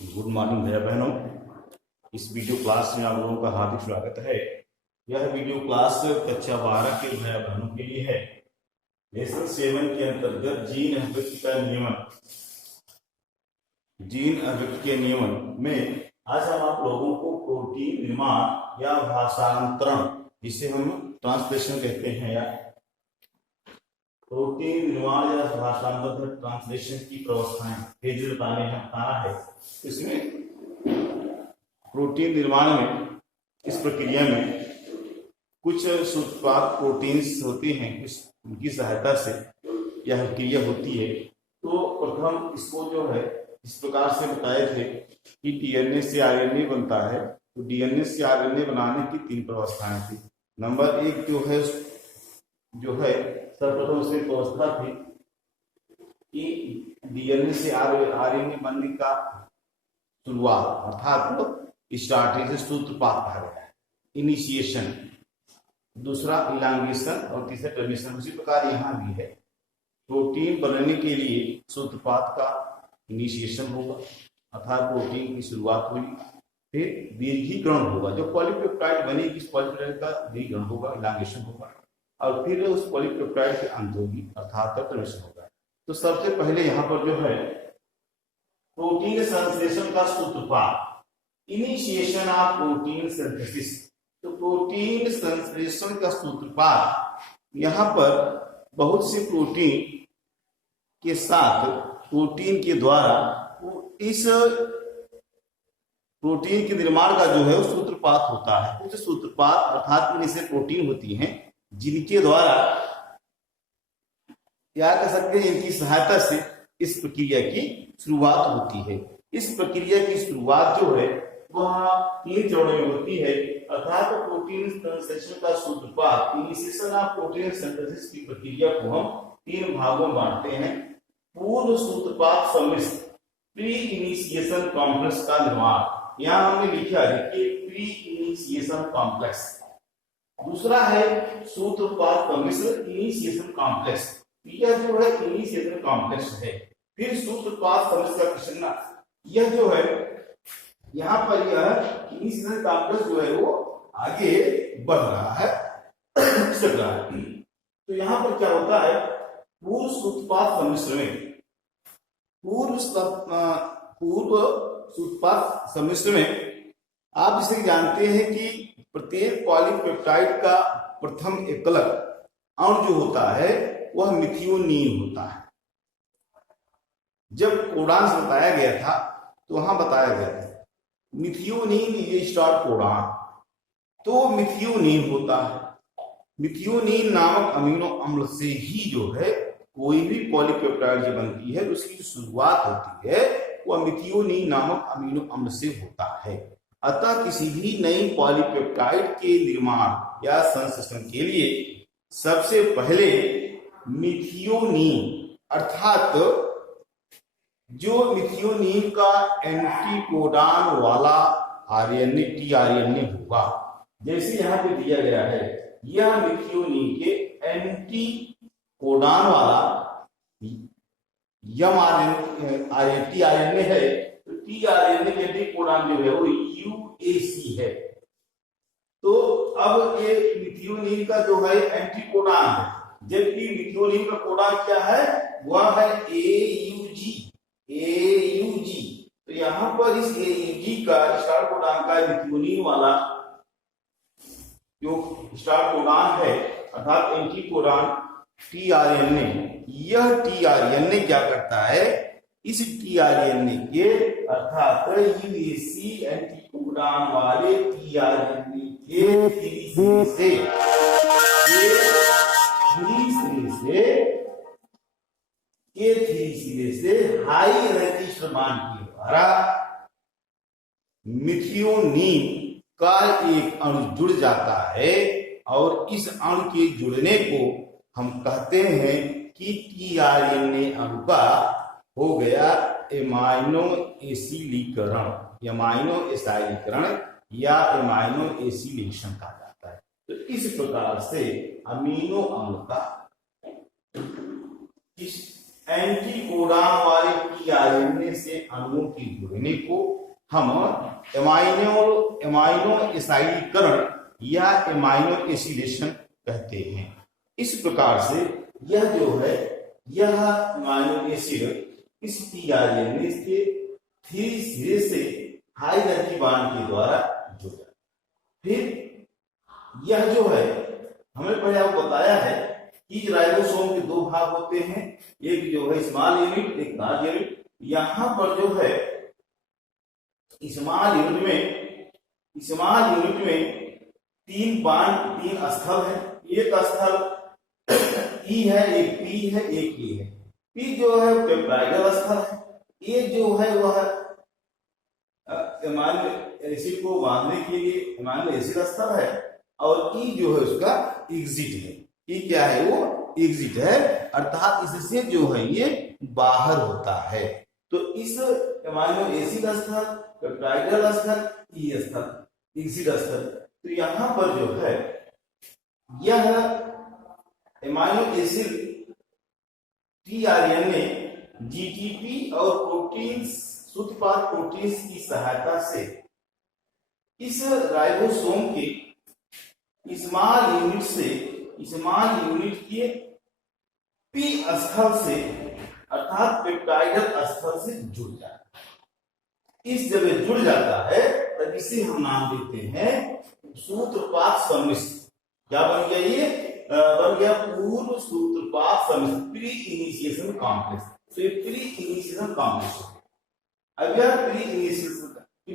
Good morning भैया बहनों। इस वीडियो क्लास में आप लोगों का हार्दिक स्वागत है। यह वीडियो क्लास कक्षा 12 के भैया बहनों के लिए है। लेसन 7 के अंतर्गत जीन अभिव्यक्ति का नियमन, जीन अभिव्यक्ति के नियमन में आज हम आप लोगों को प्रोटीन निर्माण या भाषांतरण, जिसे हम ट्रांसलेशन कहते हैं, या प्रोटीन निर्माण या भाषांतरण ट्रांसलेशन की व्यवस्थाएं फेज बताना है। इसमें प्रोटीन निर्माण में, इस प्रक्रिया में कुछ उत्पाद प्रोटीन्स होते हैं, उनकी सहायता से यह प्रक्रिया होती है। तो प्रथम इसको जो है इस प्रकार से बताए थे कि डीएनए से आरएनए बनता है। तो डीएनए से आरएनए बनाने की 3 व्यवस्थाएं थी। नंबर 1 जो है सर्वप्रथम उसमें व्यवस्था थी कि डीएनए से आरएनए बनने का शुरुआत, अर्थात स्टार्टिंग से सूत्रपात कहा गया है, इनिशिएशन। दूसरा इलांगेशन और तीसरा टर्मिनेशन। उसी प्रकार यहाँ भी है, प्रोटीन बनने के लिए सूत्रपात का इनिशिएशन होगा, अर्थात प्रोटीन की शुरुआत होगी, फिर दीर्घीकरण होगा, जो पॉलीपेप्टाइड बनेगी इस पॉलीपेप्टाइड का दीर्घीकरण होगा, इलांगेशन होगा, और फिर उस पॉलीपेप्टाइड के अंत होगी, अर्थात टर्मिनेशन होगा। तो सबसे पहले यहाँ पर जो है प्रोटीन संश्लेषण का सूत्रपात, इनिशिएशन ऑफ प्रोटीन सिंथेसिस। तो प्रोटीन संश्लेषण का सूत्रपात, यहाँ पर बहुत सी प्रोटीन के साथ प्रोटीन के द्वारा इस प्रोटीन के निर्माण का जो है वो सूत्रपात होता है। कुछ सूत्रपात अर्थात इनसे प्रोटीन होती हैं जिनके द्वारा क्या कह सकते हैं, इनकी सहायता से इस प्रक्रिया की शुरुआत होती है। इस प्रक्रिया की शुरुआत जो है वह 3 चरणों में होती है, अर्थात प्रोटीन संश्लेषण का सूत्रपात, इनिशिएशन ऑफ प्रोटीन सिंथेसिस की प्रक्रिया को हम 3 भागों में बांटते हैं। पूर्व सूत्रपात सम्मिश्र, प्री इनिशिएशन कॉम्प्लेक्स का निर्माण, यहाँ हमने लिखा है कि प्री इनिशिएशन कॉम्प्लेक्स। दूसरा है सूत्रपात सम्मिश्र इनिशिएशन कॉम्प्लेक्स, यह जो है इनिशिएशन कॉम्प्लेक्स है। फिर सूत्रपात सम्मिश्र का कृष्णा, यह जो है यहाँ पर यह इनिशिएशन कॉम्प्लेक्स जो है वो आगे बढ़ रहा है, चल रहा है। तो यहाँ पर क्या होता है, पूर्व सूत्रपात सम्मिश्र में, पूर्व सूत्रपात सम्मिश्र में आप इसे जानते हैं कि प्रत्येक पॉलीपेप्टाइड का प्रथम एकलक अणु जो होता है वह मिथियोनीन होता है। जब कोडान से बताया गया था तो वहां बताया गया था मिथियोनीन ये स्टार्ट कोडान, तो मिथियोनीन होता है। मिथियोनीन नामक अमीनो अम्ल से ही जो है कोई भी पॉलीपेप्टाइड जो बनती है उसकी जो शुरुआत होती है वह मिथियोनीन नामक अमीनो अम्ल से होता है। अतः किसी भी नई पॉलीपेप्टाइड के निर्माण या संश्लेषण के लिए सबसे पहले मिथियोनीन, अर्थात जो मिथियोनीन का एंटीकोडान वाला आरएनए टीआरएनए होगा, जैसे यहाँ पे दिया गया है, यह मिथियोनीन के एंटीकोडान वाला टीआरएनए है। तो टीआरएनए के एंटीकोडान जो है वो यूएसी है। तो अब ये मिथियोनीन का जो है एंटीकोडान है, जबकि मिथियोनीन का कोडान क्या है, वह है एयूजी। तो यहां पर इस एयूजी का स्टार्ट कोडान का मिथियोनीन वाला जो स्टार्ट कोडान है, अर्थात एंटीकोडान टीआरएनए, यह टीआरएनए क्या करता है, इस टीआरएनए के अर्थात यूएसी एंटीकोडान वाले टीआरएनए के थ्री सिरे से हाई एनर्जी श्रमाण के द्वारा मिथियोनीन का एक अणु जुड़ जाता है, और इस अणु के जुड़ने को हम कहते हैं कि टीआरएनए अणु का हो गया एमाइनो एसिलीकरण, एमाइनो एसाइलीकरण या एमाइनो एसिलेशन कहा जाता है। तो इस प्रकार से अमीनो अम्ल का इस एंटीकोडान वाले टीआरएनए से अणुओं की जुड़ने को हम एमाइनो एसाइडीकरण या एमाइनो एसिडेशन कहते हैं। इस प्रकार से यह जो है यह एमाइनो एसिड इस टीआरएनए के धीरे धीरे से हाई एनर्जी बॉन्ड के द्वारा जुड़ जाता है। फिर यह जो है हमने पहले आपको बताया है कि राइबोसोम के दो भाग होते हैं, एक जो है स्मॉल यूनिट, एक लार्ज यूनिट। यहां पर जो है स्मॉल यूनिट में तीन स्थल है। एक स्थल ई है, एक पी है, एक ए है। पी जो है पेप्टाइडल स्थल है, ए जो है वह एमाइनो एसिड को बांधने के लिए एमाइनो एसिड स्थल है, और ई जो है उसका एग्जिट है। ई क्या है, वो एग्जिट है, अर्थात इससे जो है ये बाहर होता है। तो इस एमाइनो एसिड स्थल, पेप्टाइडल स्थल, ई स्थल, एग्जिट स्थल, तो यहां पर जो है यह एमाइनो एसिड टीआरएनए जीटीपी और प्रोटीन्स, सूत्रपात प्रोटीन्स की सहायता से इस राइबोसोम के स्मॉल यूनिट के पी स्थल से अर्थात पेप्टाइडल स्थल से जुड़ जाता है। इस जगह जुड़ जाता है तब इसे हम नाम देते हैं सूत्रपात सम्मिश्र। क्या बन गया, ये बन गया पूर्व सूत्रपात सम्मिश्र, प्री इनिशिएशन कॉम्प्लेक्स। तो ये प्री इनिशिएशन कॉम्प्लेक्स है। अब यह प्री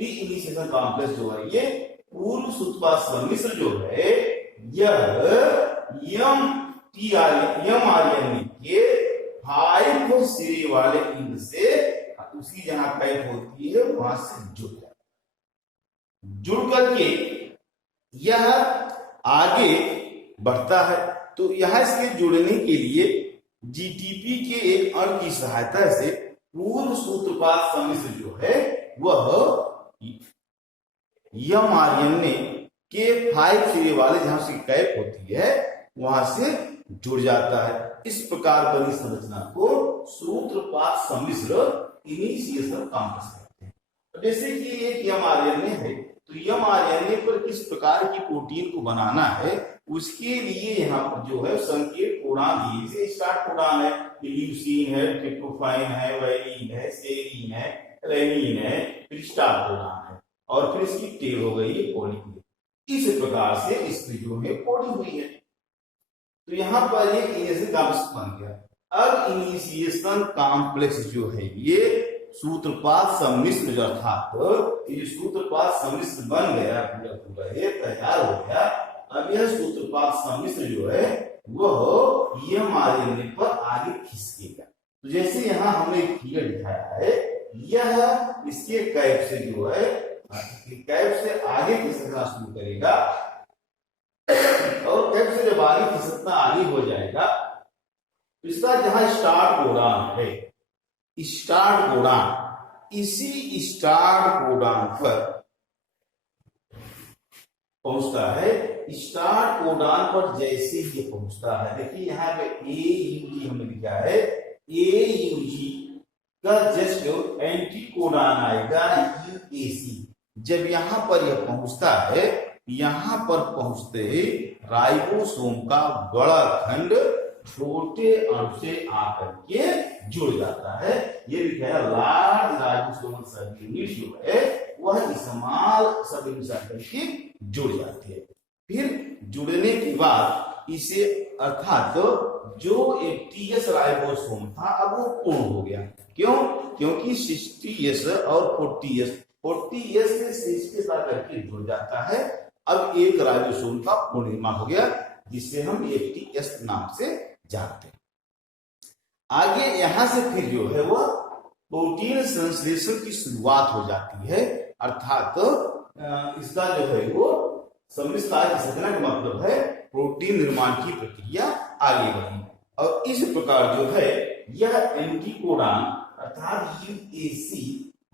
इनिशिएशन कॉम्प्लेक्स जो है ये पूर्व सूत्रपात सम्मिश्र जो है यह एमआरएनए के 5 सिरे वाले एंड से उसकी जहां कैप होती है वहां से जुड़ जाता है। जुड़ करके यह आगे बढ़ता है। तो यहां इसके जुड़ने के लिए जीटीपी के एक अणु की सहायता से पूर्व सूत्रपात सम्मिश्र जो है वह एमआरएनए के 5 सिरे वाले जहां उसकी कैप होती है वहां से जुड़ जाता है। इस प्रकार बनी संरचना को सूत्रपात सम्मिश्र इनिशिएशन कॉम्प्लेक्स कहते हैं। जैसे कि एक एमआरएनए है, तो एमआरएनए पर किस प्रकार की प्रोटीन को बनाना है उसके लिए यहाँ पर जो है संकेत कोडान दिए। जैसे स्टार्ट कोडान है, ल्यूसीन है, ट्रिप्टोफैन है, वैलिन है, सेरीन है, एलेनिन है, फिर स्टार्ट कोडान है, और फिर इसकी टेल हो गई है कोडिंग। इस प्रकार से इसमें जो है कोडिंग हुई है। तो यहाँ पर एक इनिशिएशन कॉम्प्लेक्स बन गया। अब इनिशिएशन कॉम्प्लेक्स जो है ये सूत्रपात सम्मिश्र अर्थात ये सूत्रपात सम्मिश्र बन गया, पूरा ये तैयार हो गया। अब यह सूत्रपात सम्मिश्र जो है वह एमआरएनए पर आगे खिसकेगा। तो जैसे यहाँ हमने एक फिगर दिखाया है, यह इसके कैप से जो है कैप से आगे खिसकना शुरू करेगा, और कैप से जब आगे खिसकना आगे हो जाएगा तो इसका जहां स्टार्ट कोडान है, स्टार्ट कोडान, इसी स्टार्ट कोडान पर पहुंचता है। स्टार्ट कोडान पर जैसे ही पहुंचता है, देखिए यहाँ पे AUG हमने लिखा है, AUG का जस्ट एंटी कोडान आएगा UAC। जब यहां पर यह पहुंचता है, यहां पर पहुंचते ही राइबोसोम का बड़ा खंड छोटे अणु से आकर के जुड़ जाता है। ये लिखा है लार्ज राइबोसोमल सब यूनिट जो है वह स्मॉल सब यूनिट आकर के जुड़ जाती है। फिर जुड़ने के बाद इसे अर्थात जो 80S राइबोसोम था अब वो पूर्ण हो गया। क्यों? क्योंकि 60S और 40S से 60 के साथ करके जुड़ जाता है। अब एक राइबोसोम का पूर्ण निर्माण हो गया जिसे हम 80S नाम से जानते हैं। आगे यहां से फिर जो है वह प्रोटीन संश्लेषण की शुरुआत हो जाती है, अर्थात इसका जो है वो सम्मिश्र खिसकना का मतलब है प्रोटीन निर्माण की प्रक्रिया आगे बढ़ी। और इस प्रकार जो है यह एंटीकोडान अर्थात UAC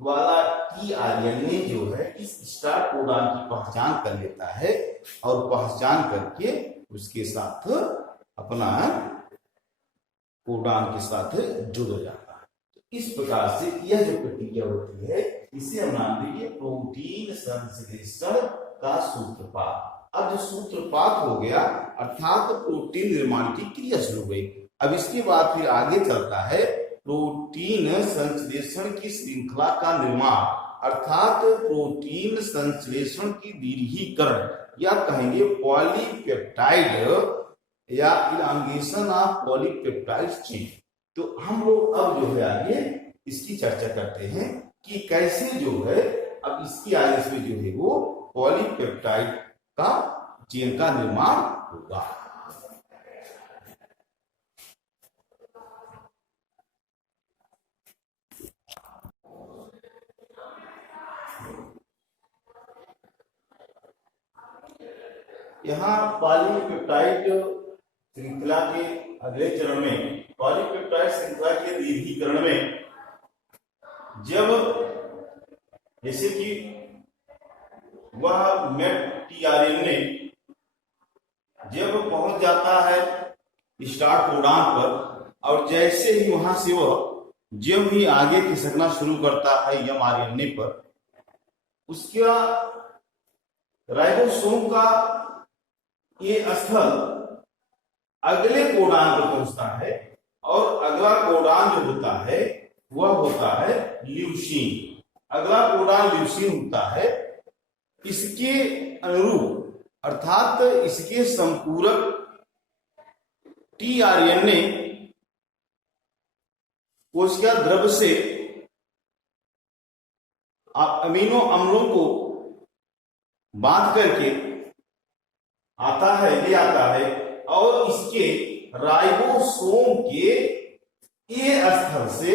वाला टीआरएनए जो है इस स्टार्ट कोडान की पहचान कर लेता है, और पहचान करके उसके साथ अपना कोडान के साथ जुड़ जाता है। इस प्रकार से यह जो प्रक्रिया होती है इसे हम नाम देंगे प्रोटीन संश्लेषण का सूत्रपात। अब जो सूत्रपात हो गया अर्थात प्रोटीन निर्माण की क्रिया शुरू हो गई। अब इसके बाद फिर आगे चलता है प्रोटीन संश्लेषण की श्रृंखला का निर्माण अर्थात प्रोटीन संश्लेषण की दीर्घीकरण या कहेंगे पॉलीपेप्टाइड या इलांगेशन ऑफ पॉलीपेप्टाइड चेन। तो हम लोग अब जो है आगे इसकी चर्चा करते हैं कि कैसे जो है अब इसकी आगे में जो है वो पॉलीपेप्टाइड का चेन का निर्माण होगा। यहाँ पॉलीपेप्टाइड श्रृंखला के अगले चरण में पॉलीपेप्टाइड श्रृंखला के दीर्घीकरण में जब जैसे कि वह मेट टीआरएनए जब पहुंच जाता है स्टार्ट कोडॉन पर और जैसे ही वहां से वह जब भी आगे खिसकना शुरू करता है एमआरएनए पर उसका राइबोसोम का ये स्थल अगले कोडान पर पहुंचता है और अगला कोडान जो होता है वह होता है ल्यूसीन। अगला कोडान ल्यूसीन होता है। इसके अनुरूप अर्थात इसके संपूरक टीआरएनए कोशिका द्रव से अमीनो अम्लों को बांध करके आता है ले आता है और इसके राइबोसोम के ए स्थल से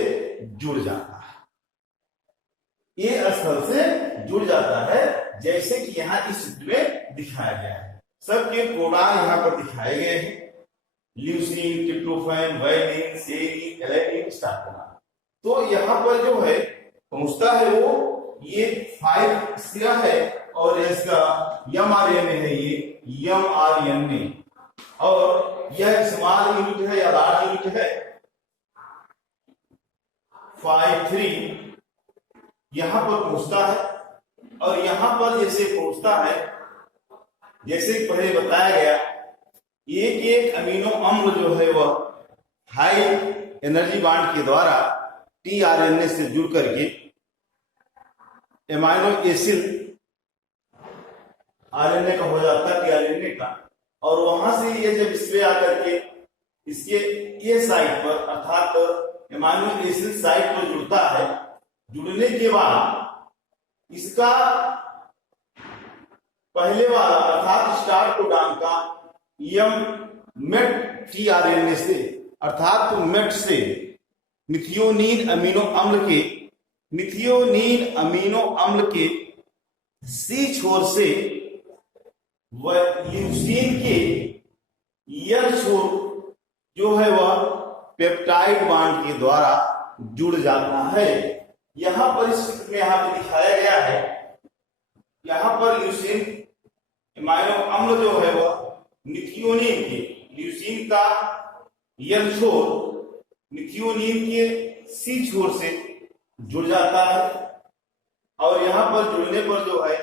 जुड़ जाता है। ए स्थल से जुड़ जाता है जैसे कि यहाँ इस चित्र में दिखाया गया है। सबके कोडान यहाँ पर दिखाए गए हैं ल्यूसीन, ट्रिप्टोफैन, वालिन, सेरीन, एलेनिन, स्टार्टोना। तो यहाँ पर जो है पहुंचता है वो ये 5 सिरा है और इसका एमआरएनए है ये एमआरएनए और यह स्मॉल यूनिट है या लार्ज यूनिट है 5-3 यहां पर पहुंचता है और यहां पर जैसे पहुंचता है जैसे पहले बताया गया एक एक अमीनो अम्ल जो है वह हाई एनर्जी बांड के द्वारा टीआरएनए से जुड़ करके एमाइनो एसिड आरएनए का हो जाता है टीआरएनए का और वहां से ये जब इसमें आकर के इसके ये साइट पर अर्थात एमाइनो एसिड साइट पर जुड़ता है। जुड़ने के बाद इसका पहले वाला अर्थात स्टार्ट कोडान का मेट टीआरएनए से अर्थात मेट से मिथियोनीन अमीनो अम्ल के सी छोर से ल्यूसीन के यल छोर जो है वह पेप्टाइड बांड के द्वारा जुड़ जाता है। यहां पर इस चित्र में यहां पे दिखाया गया है यहां पर ल्यूसीन एमाइनो अम्ल जो है वह मिथियोनीन के ल्यूसीन का यल छोर मिथियोनीन के सी छोर से जुड़ जाता है और यहां पर जुड़ने पर जो है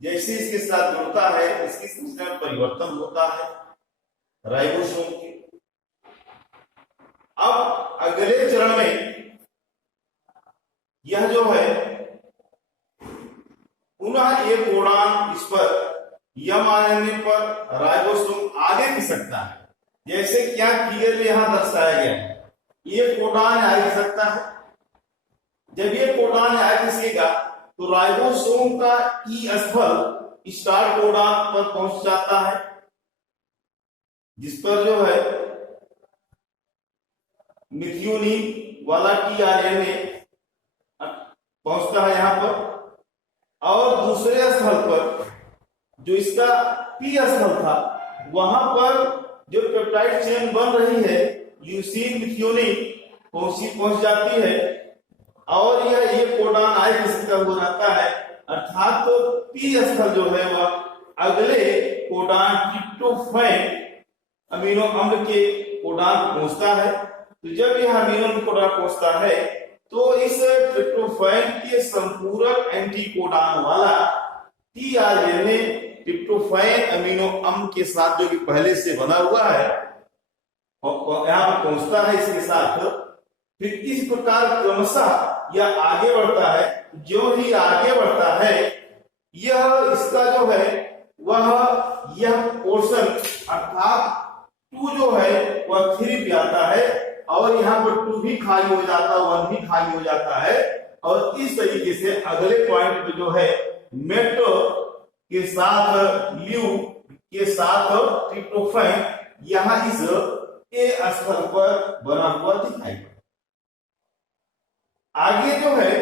जैसे इसके साथ जुड़ता है इसकी संरचना में परिवर्तन होता है राइबोसोम के। अब अगले चरण में यह जो है पुनः ये कोडान इस पर एमआरएनए पर राइबोसोम आगे खिसकता है जैसे क्या क्लियरली यहां दर्शाया गया है। ये कोडान आगे खिसकता है। जब ये कोडान आगे खिसकेगा तो राइबोसोम का ई स्थल स्टार्ट कोडान पर पहुंच जाता है जिस पर जो है मिथियोनीन वाला टीआरएनए पहुंचता है यहां पर और दूसरे स्थल पर जो इसका पी स्थल था वहां पर जो पेप्टाइड चेन बन रही है ल्यूसीन मिथियोनीन पहुंच जाती है और यह ये कोडान आई किसका हो जाता है अर्थात तो पी स्थल जो है वह अगले कोडान ट्रिप्टोफैन अमीनो अम्ल के कोडान पहुंचता है। तो जब यह अमीनो कोडान पहुंचता है तो इस ट्रिप्टोफैन के संपूरक एंटीकोडॉन वाला टीआरएनए ट्रिप्टोफैन अमीनो अम्ल के साथ जो कि पहले से बना हुआ है और यहां पर पहुंचता है इसके साथ, फिर इस प्रकार क्रमशः यह आगे बढ़ता है। जो ही आगे बढ़ता है यह इसका जो है वह यह पोर्शन अर्थात 2 जो है वह 3 पे आता है और यहाँ पर 2 भी खाली हो जाता है, 1 भी खाली हो जाता है और इस तरीके से अगले पॉइंट पे जो है मेट के साथ ल्यू के साथ ट्रिप्टोफैन यहाँ इस ए स्थल पर बना हुआ दिखाई पड़ता। आगे जो है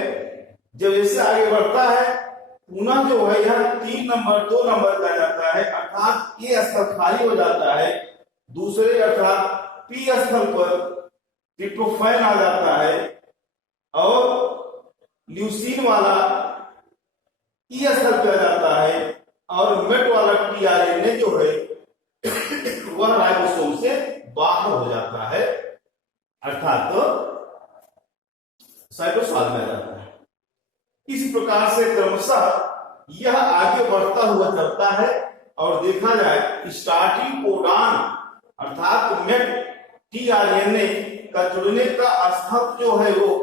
जब ऐसे आगे बढ़ता है पुनः जो है यहाँ 3 नंबर 2 नंबर का जाता है अर्थात ए स्थल खाली हो जाता है, दूसरे अर्थात पी स्थल पर ट्रिप्टोफैन आ जाता है और ल्यूसीन वाला ई स्थल पे आ जाता है और मेट वाला टीआरएनए जो है वह राइबोसोम से बाहर हो जाता है अर्थात साइटोसॉल में आ जाता है। इस प्रकार से क्रमशः यह आगे बढ़ता हुआ चलता है और देखा जाए स्टार्टिंग कोडॉन अर्थात मेट टीआरएनए का जुड़ने का स्थल जो है वो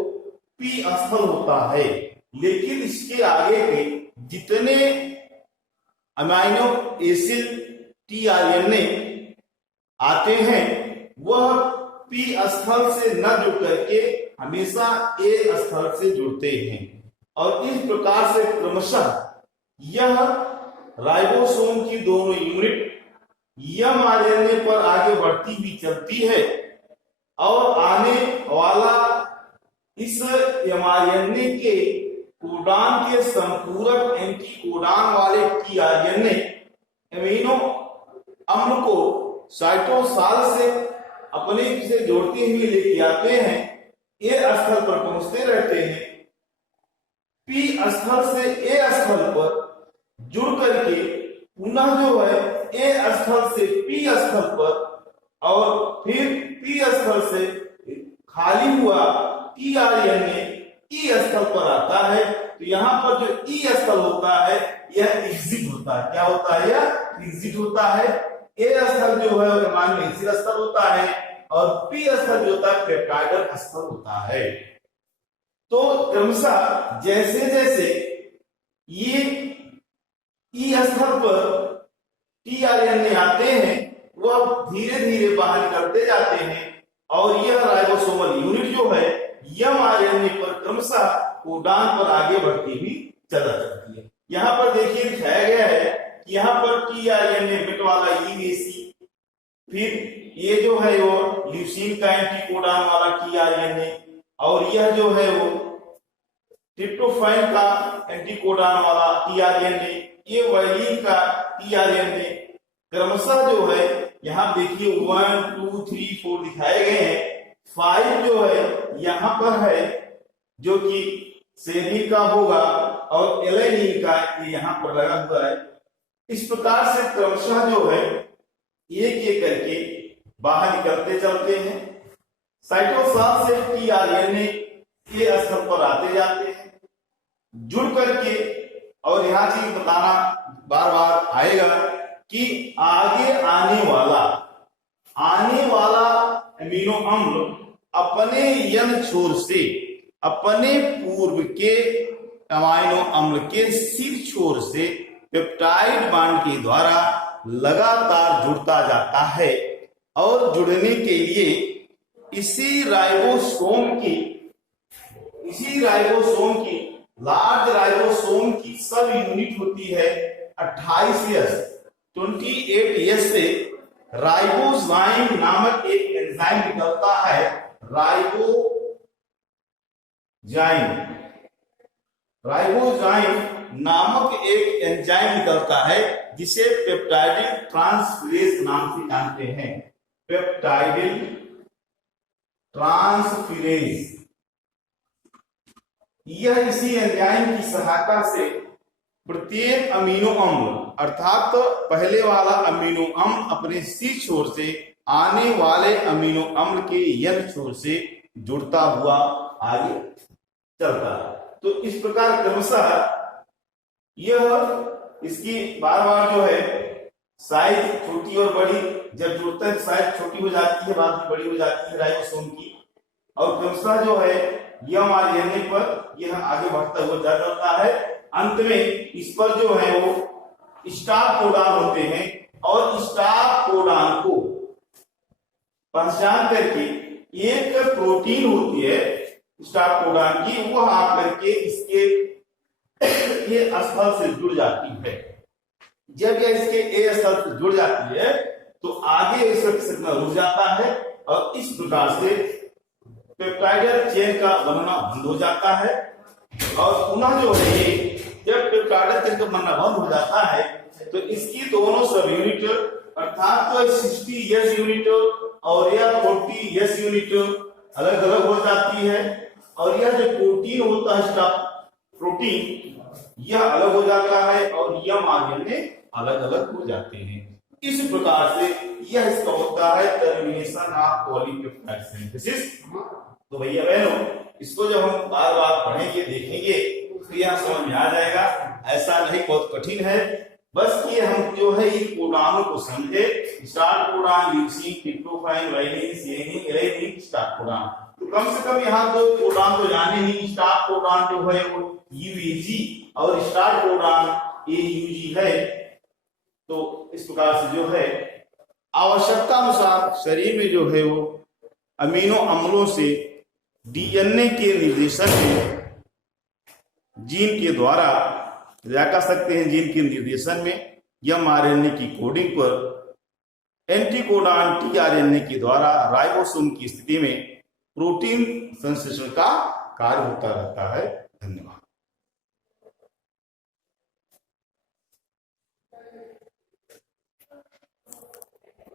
पी स्थल होता है, लेकिन इसके आगे के जितने अमाइनो एसिड टीआरएनए आते हैं वह पी स्थल से न जुड़ करके हमेशा ए स्थल से जुड़ते हैं और इस प्रकार से क्रमशः यह राइबोसोम की दोनों यूनिट एमआरएनए पर आगे बढ़ती हुई चलती है और आने वाला इस एमआरएनए के कोडॉन के संपूरक एंटीकोडॉन वाले टीआरएनए अमीनो अम्ल को साइटोसॉल से अपने से जोड़ते हुए लेके आते हैं, ए स्थल पर पहुंचते रहते हैं, पी स्थल से ए स्थल पर जुड़ करके पुनः जो है ए स्थल से पी स्थल पर और फिर पी स्थल से खाली हुआ टीआरएनए ई स्थल पर आता है। तो यहाँ पर जो ई स्थल होता है यह एग्जिट होता है। क्या होता है? यह एग्जिट होता है। ए स्थल जो है अमीनो एसिड स्थल होता है और पी स्थल जो होता है पेप्टाइडल स्थल होता है। तो क्रमशः जैसे जैसे ये ई स्थल पर टीआरएनए आते हैं वह धीरे धीरे बाहर निकलते जाते हैं और यह राइबोसोमल यूनिट जो है एमआरएनए पर क्रमशः कोडॉन पर आगे बढ़ती हुई चला जाती है। यहाँ पर देखिए दिखाया गया है कि यहाँ पर टीआरएनए मेट वाला ईएसी, फिर ये जो है वो ल्यूसीन का एंटीकोडॉन वाला टीआरएनए और यह जो है वो ट्रिप्टोफैन का एंटीकोडॉन वाला टीआरएनए, ये वालिन का टीआरएनए क्रमशः जो है यहाँ देखिए 1 2 3 4 दिखाए गए हैं। 5 जो है यहाँ पर है जो कि सेरीन का होगा और एलेनिन का ये यहाँ पर लगा हुआ है। इस प्रकार से क्रमशः जो है एक एक करके बाहर निकलते चलते हैं। साइटोसॉल से टीआरएनए के स्थल पर आते जाते हैं जुड़ करके, और यहाँ चीज बताना बार बार आएगा कि आगे आने वाला अमीनो अम्ल अपने यन छोर से अपने पूर्व के अमीनो अम्ल के सिर छोर से पेप्टाइड बांड के द्वारा लगातार जुड़ता जाता है और जुड़ने के लिए इसी राइबोसोम की लार्ज राइबोसोम की सब यूनिट होती है 28S से राइबोजाइम नामक एक एंजाइम निकलता है। राइबोजाइम नामक एक एंजाइम निकलता है जिसे पेप्टाइडिल ट्रांसफेरेज नाम से जानते हैं। पेप्टाइडिल ट्रांसफेरेज यह इसी एंजाइम की सहायता से प्रत्येक अमीनो अम्ल अर्थात पहले वाला अमीनो अम्ल अपने सी छोर से आने वाले अमीनो अम्ल के यन छोर से जुड़ता हुआ आगे चलता है। तो इस प्रकार क्रमशः यह इसकी बार बार जो है साइज छोटी और बड़ी, जब जुड़ता है साइज छोटी हो जाती है, बाद में बड़ी हो जाती है राइबोसोम की, और क्रमशः जो है mRNA पर यह आगे बढ़ता हुआ जाता है। अंत में इस पर जो है वो स्टॉप कोडॉन होते हैं, और स्टॉप कोडॉन को पहचान करके एक प्रोटीन होती है स्टॉप कोडॉन की, वह आकर के इसके ये स्थल से जुड़ जाती है। जब यह इसके ए स्थल से जुड़ जाती है तो आगे इसका सिग्नल रुक जाता है, और इस प्रकार से पेप्टाइड चेन का बनना बंद हो जाता है। और पुनः जो है ये जब पेप्टाइड चेन का बनना बंद हो जाता है तो इसकी दोनों सब यूनिट अर्थात तो 60 S यूनिट और यह 40 S यूनिट अलग अलग हो जाती है, और यह जो प्रोटीन होता है स्टॉप प्रोटीन यह अलग हो जाता है, और mRNA अलग अलग हो जाते हैं। इस प्रकार से यह इसका होता है टर्मिनेशन ऑफ पॉलीपेप्टाइड सिंथेसिस। तो भैया बहनों, इसको जब हम बार बार पढ़ेंगे देखेंगे तो यह समझ में आ जाएगा। ऐसा नहीं बहुत कठिन है, बस ये हम जो है इन कोडॉनों को समझे, start codon, leucine, tryptophan, valine, serine, alanine, start codon. तो कम से कम यहाँ तो कोडॉन तो जाने ही, स्टार्ट कोडॉन जो है वो UAG और स्टार्ट कोडॉन AUG है। तो इस प्रकार से जो है आवश्यकता अनुसार शरीर में जो है वो अमीनो अम्लों से DNA के निर्देशन में जीन के द्वारा जा कर सकते हैं। जीन के निर्देशन में mRNA की कोडिंग पर एंटीकोडॉन tRNA के द्वारा राइबोसोम की स्थिति में प्रोटीन संश्लेषण का कार्य होता रहता है। धन्यवाद।